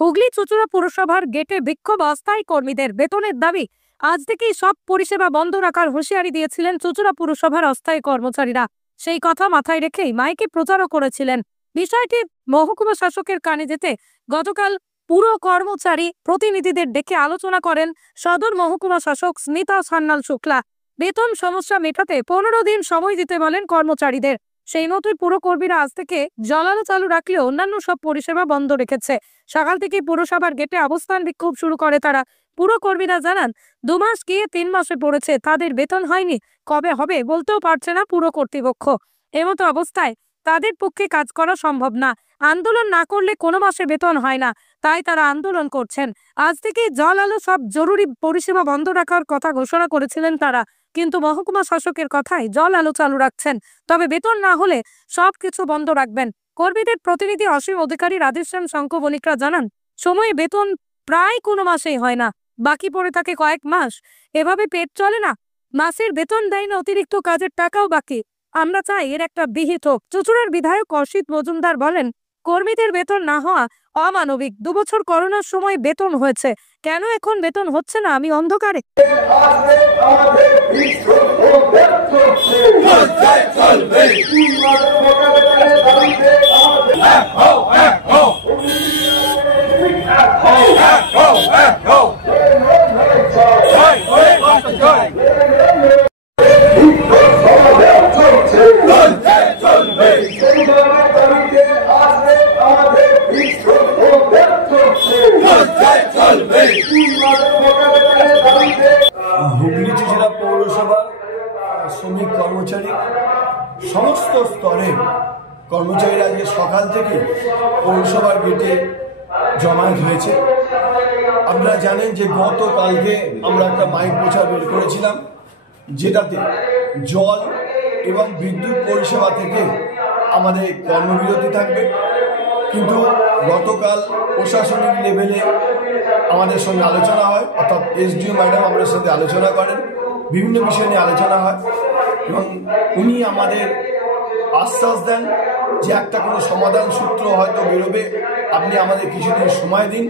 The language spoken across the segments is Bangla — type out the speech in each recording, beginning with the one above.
হুগলি চুঁচুড়া পুরসভার গেটে বিক্ষোভ অস্থায়ী কর্মীদের বেতনের দাবি। আজ থেকেই সব পরিষেবা বন্ধ রাখার হুঁশিয়ারি দিয়েছিলেন চুঁচুড়া পুরসভার অস্থায়ী কর্মচারীরা। সেই কথা মাথায় রেখেই মাইকে প্রচারও করেছিলেন। বিষয়টি মহকুমা শাসকের কানে যেতে গতকাল পুর কর্মচারী প্রতিনিধিদের ডেকে আলোচনা করেন সদর মহকুমা শাসক স্মিতা সান্যাল শুক্লা। বেতন সমস্যা মেটাতে 15 দিন সময় দিতে বলেন কর্মচারীদের। সেই মতোই পুরকর্মীরা আজ থেকে জলালো চালু রাখলেও অন্যান্য সব পরিষেবা বন্ধ রেখেছে। সকাল থেকে পুরসভার গেটে অবস্থান বিক্ষোভ শুরু করে তারা। পুরকর্মীরা জানান 2 মাস গিয়ে 3 মাসে পড়েছে, তাদের বেতন হয়নি, কবে হবে বলতেও পারছে না পুর কর্তৃপক্ষ। এমতো অবস্থায় তাদের পক্ষে কাজ করা সম্ভব না। আন্দোলন না করলে কোনো মাসে বেতন হয় না, তাই তারা আন্দোলন করছেন। আজ থেকে জল আলো সব জরুরি পরিষেবা বন্ধ রাখার কথা ঘোষণা করেছিলেন তারা, কিন্তু মহকুমা শাসকের কথায় জল আলো চালু রাখছেন, তবে বেতন না হলে সবকিছু বন্ধ রাখবেন। কর্মীদের প্রতিনিধি অসীম অধিকারী রাধেশ্যাম শঙ্খ বণিকরা জানান, সময়ে বেতন প্রায় কোনো মাসেই হয় না, বাকি পড়ে থাকে কয়েক মাস। এভাবে পেট চলে না, মাসের বেতন দেয় না, অতিরিক্ত কাজের টাকাও বাকি। আমরা চাই এর একটা বিহিত হোক। চুঁচুড়ার বিধায়ক অসিত মজুমদার বলেন, কর্মীদের বেতন না হওয়া অমানবিক। 2 বছর করোনার সময় বেতন হয়েছে, কেন এখন বেতন হচ্ছে না? আমি অন্ধকারে। হুগলি জেলা পৌরসভা শ্রমিক কর্মচারী সমস্ত স্তরের কর্মচারীরা আজকে সকাল থেকে পৌরসভার গেটে জমায়েত হয়েছে। আপনারা জানেন যে গতকালকে আমরা একটা মাইক প্রচার বের করেছিলাম, যেটাতে জল এবং বিদ্যুৎ পরিষেবা থেকে আমাদের কর্মবিরতি থাকবে। কিন্তু গতকাল প্রশাসনিক লেভেলে আমাদের সঙ্গে আলোচনা হয়, অর্থাৎ এসডিও ম্যাডাম আমাদের সাথে আলোচনা করেন, বিভিন্ন বিষয় নিয়ে আলোচনা হয় এবং উনি আমাদের আশ্বাস দেন যে একটা কোনো সমাধান সূত্র হয়তো বেরোবে, আপনি আমাদের কিছুদিন সময় দিন।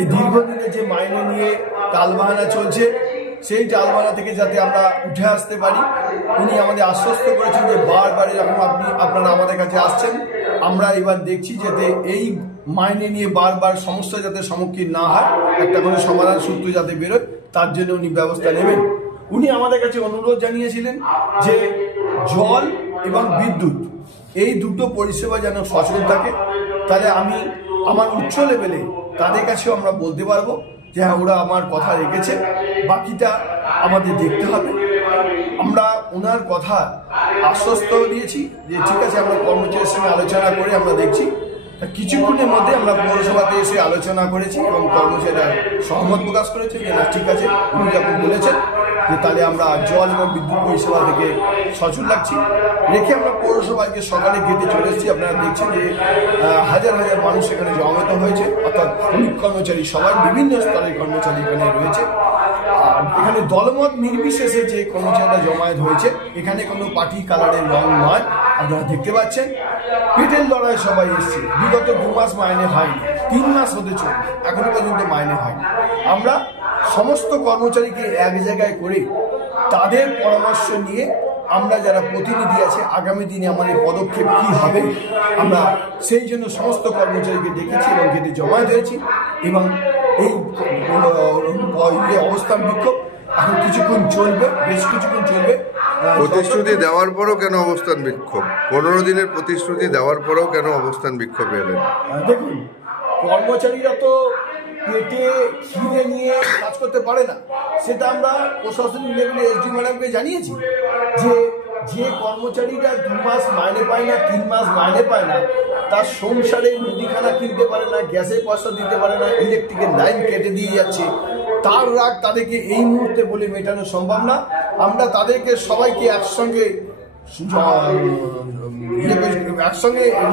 এই দীর্ঘদিনে যে মাইনে নিয়ে টালবাহানা চলছে, সেই টালবাহানা থেকে যাতে আমরা উঠে আসতে পারি, উনি আমাদের আশ্বস্ত করেছেন যে বারবার এরকম আপনারা আমাদের কাছে আসছেন, আমরা এবার দেখছি যাতে এই মাইনে নিয়ে বারবার সমস্যা যাতে সম্মুখীন না হয়, একটা কোনো সমাধান সূত্র যাতে বেরোয়, তার জন্য উনি ব্যবস্থা নেবেন। উনি আমাদের কাছে অনুরোধ জানিয়েছিলেন যে জল এবং বিদ্যুৎ এই দুটো পরিষেবা যেন সচল থাকে। তাহলে আমি আমার উচ্চ লেভেলে তাদের কাছেও আমরা বলতে পারবো যে হ্যাঁ, ওরা আমার কথা রেখেছে, বাকিটা আমাদের দেখতে হবে। আমরা ওনার কথা আশ্বস্ত দিয়েছি যে ঠিক আছে, আমরা কর্মচারীর সঙ্গে আলোচনা করে আমরা দেখছি। কিছুক্ষণের মধ্যে আমরা পৌরসভাতে এসে আলোচনা করেছি এবং কর্মচারীরা সহমত প্রকাশ করেছে যে না ঠিক আছে, উনি যখন বলেছেন যে তাহলে আমরা জল এবং বিদ্যুৎ পরিষেবা থেকে সচল রাখছি, রেখে আমরা পৌরসভাকে সকালে গেটে চলে এসেছি। আপনারা দেখছেন যে হাজার হাজার মানুষ এখানে জমায়েত হয়েছে, অর্থাৎ শ্রমিক কর্মচারী সবাই বিভিন্ন স্তরের কর্মচারী এখানে রয়েছে। আর এখানে দলমত নির্বিশেষে যে কর্মচারীরা জমায়েত হয়েছে, এখানে কোনো পার্টি কালারের রং নয়। আপনারা দেখতে পাচ্ছেন পেটের লড়াই সবাই এসছে। বিগত 2 মাস মাইনে হয়নি, 3 মাস হতে চলবে, এখনো পর্যন্ত মাইনে হয়নি। আমরা সমস্ত কর্মচারীকে এক জায়গায় করে তাদের পরামর্শ নিয়ে আমরা যারা প্রতিনিধি আছে, আগামী দিনে আমাদের পদক্ষেপ কি হবে, আমরা সেই জন্য সমস্ত কর্মচারীকে ডেকেছি এবং গেটে জমায়েত হয়েছি। এবং এই অবস্থান বিক্ষোভ এখন কিছুক্ষণ চলবে, বেশ কিছুক্ষণ চলবে। প্রতিশ্রুতি দেওয়ার পরও কেন অবস্থান বিক্ষোভ? 15 দিনের প্রতিশ্রুতি দেওয়ার পরেও কেন অবস্থান বিক্ষোভ এলেন? দেখুন, কর্মচারীরা তো পেটে খিদে নিয়ে কাজ করতে পারে না, সেটা আমরা প্রশাসনিক লেভেলে এসডি ম্যাডামকে জানিয়েছি যে যে কর্মচারীরা 2 মাস মাইনে পায় না, 3 মাস মাইনে পায় না, তার সংসারে মুদিখানা কিনতে পারে না, গ্যাসের পয়সা দিতে পারে না, ইলেকট্রিকের লাইন কেটে দিয়ে যাচ্ছে, তার রাগ তাদেরকে এই মুহূর্তে বলে মেটানো সম্ভব না। আমরা তাদেরকে সবাইকে একসঙ্গে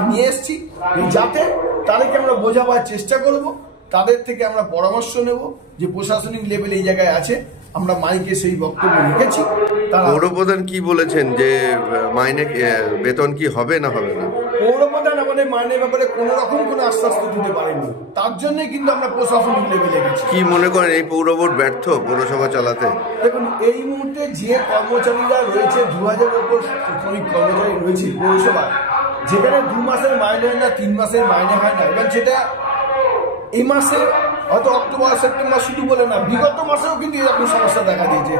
নিয়ে এসছি, যাতে তাদেরকে আমরা বোঝাবার চেষ্টা করব। তাদের থেকে আমরা পরামর্শ নেব যে প্রশাসনিক লেভেলে এই জায়গায় আছে, আমরা মাইকে সেই বক্তব্য লিখেছি। পৌরপ্রধান কি বলেছেন যে মাইনে বেতন কি হবে না হবে না? পৌরপ্রধান আমাদের মাইনের ব্যাপারে কোনো রকম কোনো আশ্বাস দিতে পারেনি, তার জন্যই কিন্তু আমরা প্রশাসনিক লেভেলে গেছি। কি মনে করেন এই পৌর বোর্ড ব্যর্থ পৌরসভা চালাতে? দেখুন, এই মুহূর্তে যে কর্মচারীরা রয়েছে 2000-এর উপর শ্রমিক কর্মচারী রয়েছে পৌরসভায়, যেখানে 2 মাসের মাইনে হয় না, 3 মাসের মাইনে হয় না, এবং সেটা এই মাসে হয়তো অক্টোবর সেপ্টেম্বর শুধু বলে না, বিগত মাসেও কিন্তু এরকম সমস্যা দেখা দিয়েছে।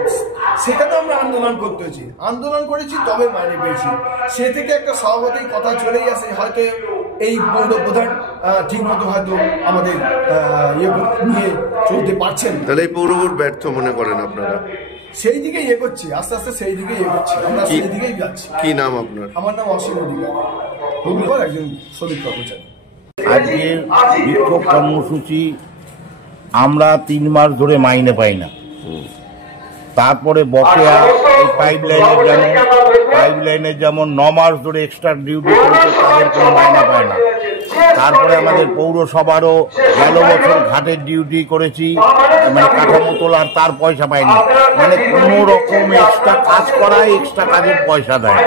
সেখানেও আমরা আন্দোলন করতে হয়েছি, আন্দোলন করেছি তবে মাইনে পেয়েছি। সে থেকে একটা স্বভাবতই কথা চলেই আসে, হয়তো এই পৌর প্রধান ঠিক মতো হয়তো আমাদের নিয়ে চলতে পারছেন। তাহলে এই পৌর বোর্ড ব্যর্থ মনে করেন আপনারা? সেই দিকেই এগোচ্ছি, আস্তে আস্তে সেই দিকেই এগোচ্ছি, আমরা সেই দিকেই যাচ্ছি। কি নাম আপনার? আমার নাম অসীম অধিকারী, হুগলির একজন শ্রমিক কর্মচারী। আজকের বিক্ষোভ কর্মসূচি, আমরা 3 মাস ধরে মাইনে পাই না। তারপরে বকেয়া এই পাইপলাইনের যেমন 9 মাস ধরে এক্সট্রা ডিউটি করেছে, তাদের কোনো মাইনে পায় না। তারপরে আমাদের পৌরসভারও গেল বছর ঘাটের ডিউটি করেছি, মানে কাঠামো তোলার, তার পয়সা পাইনি। মানে কোনো রকম এক্সট্রা কাজ করায় এক্সট্রা কাজের পয়সা দেয়।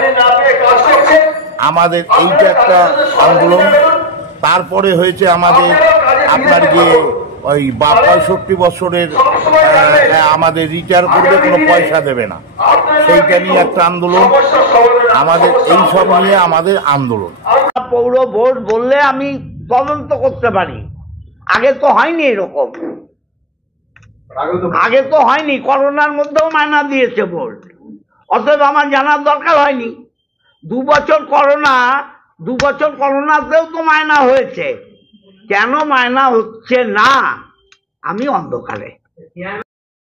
আমাদের এইটা একটা আন্দোলন। তারপরে হয়েছে আমাদের আপনার যে ওই 65 বছরের আমাদের রিটায়ার করবে, কোনো পয়সা দেবে না, সেইটা নিয়ে একটা আন্দোলন। আমাদের এই সব নিয়ে আমাদের আন্দোলন। পৌর বোর্ড বললে আমি তদন্ত করতে পারি, আগে তো হয়নি এরকম, আগে তো হয়নি। করোনার মধ্যেও মায়না দিয়েছে বোর্ড, অতএব আমার জানার দরকার হয়নি। 2 বছর করোনাতেও তো মায়না হয়েছে, কেন মায়না হচ্ছে না আমি অন্ধকারে।